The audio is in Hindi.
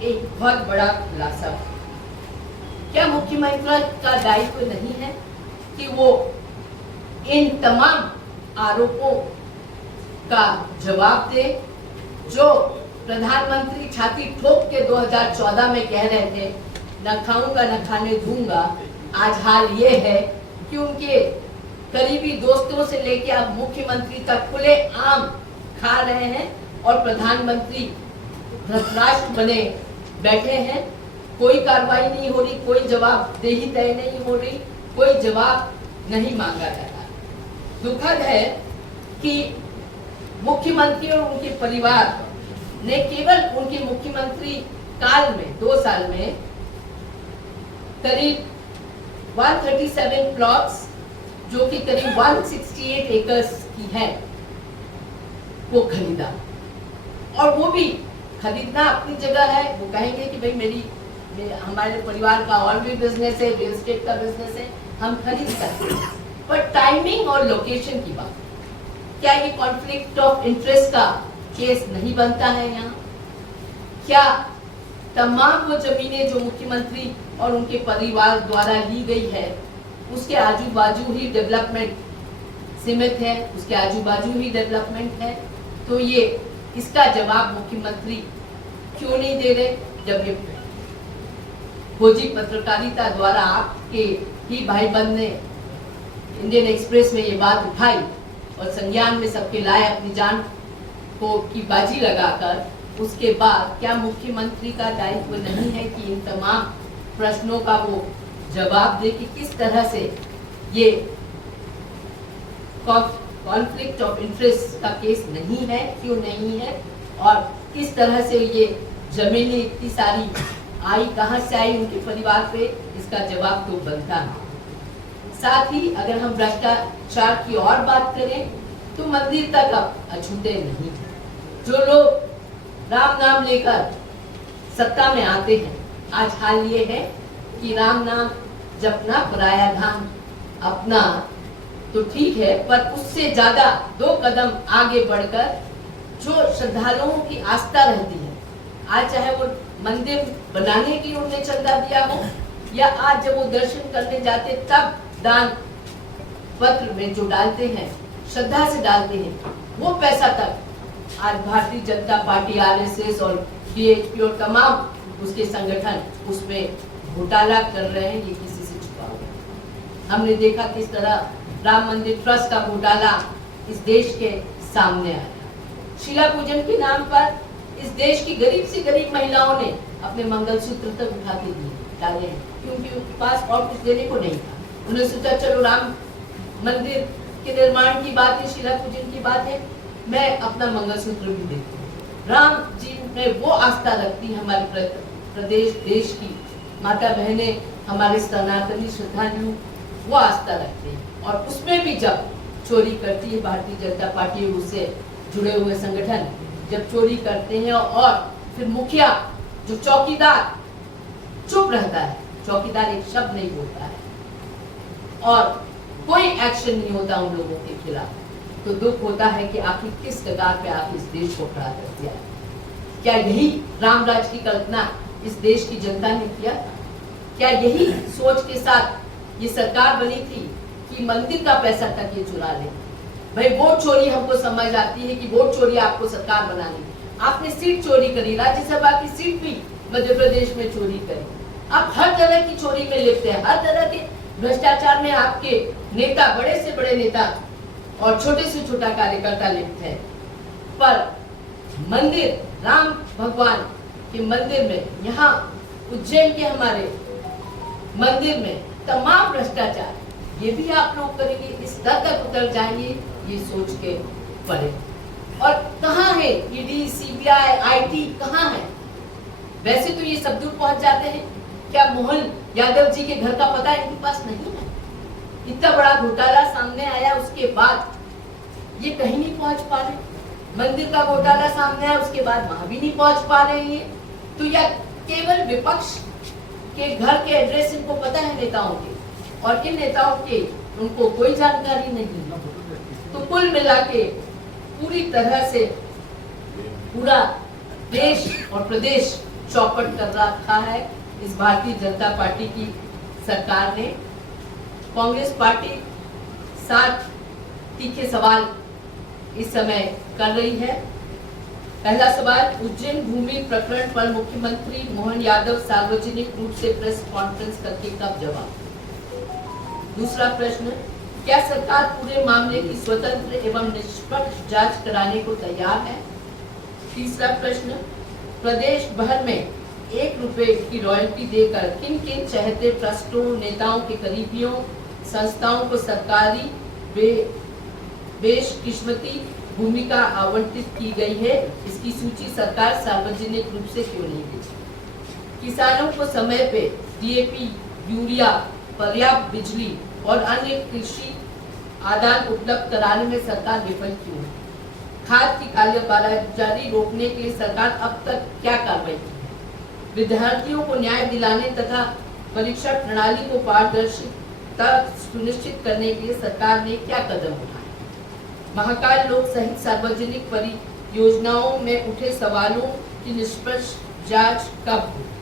एक बहुत बड़ा खुलासा। क्या मुख्यमंत्री का दायित्व नहीं है कि वो इन तमाम आरोपों का जवाब दे जो प्रधानमंत्री छाती ठोक के 2014 में कह रहे थे, न खाऊंगा न खाने दूंगा। आज हाल ये है कि उनके करीबी दोस्तों से लेकर अब मुख्यमंत्री तक खुले आम खा रहे हैं और प्रधानमंत्री धृतराष्ट्र बने बैठे हैं। कोई कार्रवाई नहीं हो रही, कोई जवाबदेही तय नहीं हो रही, कोई जवाब नहीं मांगा जा रहा। दुखद है कि मुख्यमंत्री और उनके परिवार ने केवल उनके मुख्यमंत्री काल में 2 साल में करीब 137 प्लॉट्स जो कि करीब 168 एकर्स की है वो खरीदा। और वो भी खरीदना अपनी जगह है, वो कहेंगे कि भाई हमारे परिवार का और भी बिजनेस है, रियल एस्टेट का बिजनेस है, हम खरीद सकते हैं। पर टाइमिंग और लोकेशन की बात, क्या ये कॉन्फ्लिक्ट ऑफ इंटरेस्ट का केस नहीं बनता है यहाँ? क्या तमाम वो जमीनें जो मुख्यमंत्री और उनके परिवार द्वारा ली गई है उसके आजू बाजू ही डेवलपमेंट सीमित है, उसके आजू बाजू ही डेवलपमेंट है? तो ये इसका जवाब मुख्यमंत्री क्यों नहीं दे रहे? जब ये खोजी पत्रकारिता द्वारा आपके ही भाई बंद ने इंडियन एक्सप्रेस में ये बात उठाई और संज्ञान में सबके लाए अपनी जान को की बाजी लगाकर, उसके बाद क्या मुख्यमंत्री का दायित्व नहीं है कि इन तमाम प्रश्नों का वो जवाब दे कि किस तरह से ये कॉन्फ्लिक्ट ऑफ इंटरेस्ट का केस नहीं है, क्यों नहीं है, और किस तरह से ये जमीनें इतनी सारी आई, कहां से आई उनके परिवार पे, इसका जवाब तो बनता है। साथ ही अगर हम भ्रष्टाचार की और बात करें तो मंदिर तक अब अछूते नहीं। जो लोग राम नाम लेकर सत्ता में आते हैं, आज हाल ये है कि राम नाम जपना पराया धाम अपना तो ठीक है, पर उससे ज्यादा 2 कदम आगे बढ़कर जो श्रद्धालुओं की आस्था रहती है, आज चाहे वो मंदिर बनाने की उन्होंने चंदा दिया हो या आज जब वो दर्शन करने जाते तब दान पत्र में जो डालते हैं, श्रद्धा से डालते हैं, वो पैसा तक आज भारतीय जनता पार्टी, आरएसएस और बीएचपी और तमाम उसके संगठन उसमें घोटाला कर रहे हैं। ये किसी से छुपा हुआ। हमने देखा किस तरह राम मंदिर ट्रस्ट का घोटाला इस देश के सामने आया। शिला पूजन के नाम पर इस देश की गरीब से गरीब महिलाओं ने अपने मंगलसूत्र तक उठा के डाले हैं, क्योंकि उनके पास और कुछ देने को नहीं था। उन्होंने सोचा चलो राम मंदिर के निर्माण की बात है, शिला पूजन की बात है, मैं अपना मंगलसूत्र भी देती हूँ। राम जी में वो आस्था रखती है हमारे प्रदेश देश की माता बहनें, हमारे सनातनी श्रद्धालु वो आस्था रखते हैं। और उसमें भी जब चोरी करती है भारतीय जनता पार्टी और उससे जुड़े हुए संगठन, जब चोरी करते हैं और फिर मुखिया जो चौकीदार चुप रहता है, चौकीदार एक शब्द नहीं बोलता है और कोई एक्शन नहीं होता उन लोगों के खिलाफ, तो दुख होता है कि आखिर किस कगार पे आप इस देश को खड़ा कर दिया। क्या यही रामराज की कल्पना इस देश की जनता ने किया? क्या यही सोच के साथ ये सरकार बनी थी कि मंदिर का पैसा तक ये चुरा ले? भाई वोट चोरी हमको समझ आती है कि वोट चोरी आपको सरकार बनानी। आपने सीट चोरी करी, राज्यसभा की सीट भी मध्य प्रदेश में चोरी करी। आप हर तरह की चोरी में लिप्त हैं, हर तरह के भ्रष्टाचार में आपके नेता, बड़े से बड़े नेता और छोटे से छोटा कार्यकर्ता लिप्त है। पर मंदिर, राम भगवान के मंदिर में, यहाँ उज्जैन के हमारे मंदिर में तमाम भ्रष्टाचार, ये भी आप लोग करेंगे, इस स्तर तक उतर जाएंगे, ये सोच के पड़े। और कहाँ है ईडी, सीबीआई, आईटी कहाँ है? वैसे तो ये सब दूर पहुंच जाते हैं, क्या मोहन यादव जी के घर का पता इनके पास नहीं है? इतना बड़ा घोटाला सामने आया उसके बाद ये कहीं नहीं पहुंच पा रहे। मंदिर का घोटाला सामने आया उसके बाद वहां भी नहीं पहुंच पा रहे हैं। तो या केवल विपक्ष के घर के एड्रेस इनको पता है नेताओं के, और इन नेताओं के उनको कोई जानकारी नहीं। तो कुल मिला के पूरी तरह से पूरा देश और प्रदेश चौपट कर रखा है इस भारतीय जनता पार्टी की सरकार ने। कांग्रेस पार्टी 7 तीखे सवाल इस समय कर रही है। पहला सवाल, उज्जैन भूमि प्रकरण पर मुख्यमंत्री मोहन यादव सार्वजनिक रूप से प्रेस कॉन्फ्रेंस करके कब जवाब। दूसरा प्रश्न, क्या सरकार पूरे मामले की स्वतंत्र एवं निष्पक्ष जांच कराने को तैयार है। तीसरा प्रश्न, प्रदेश भर में 1 रुपए की रॉयल्टी देकर किन किन चहेते ट्रस्टों, नेताओं के करीबियों, संस्थाओं को सरकारी बेशकिस्मती भूमिका आवंटित की गई है, इसकी सूची सरकार सार्वजनिक रूप से क्यों नहीं देती। किसानों को समय पे डीएपी, यूरिया, पर्याप्त बिजली और अन्य कृषि आदान उपलब्ध कराने में सरकार विफल क्यों है। खाद की कालाबाजारी रोकने के लिए सरकार अब तक क्या कार्रवाई की है। विद्यार्थियों को न्याय दिलाने तथा परीक्षा प्रणाली को पारदर्शिता सुनिश्चित करने के लिए सरकार ने क्या कदम उठाए। महाकाल लोक सहित सार्वजनिक परियोजनाओं में उठे सवालों की निष्पक्ष जांच कब होगी।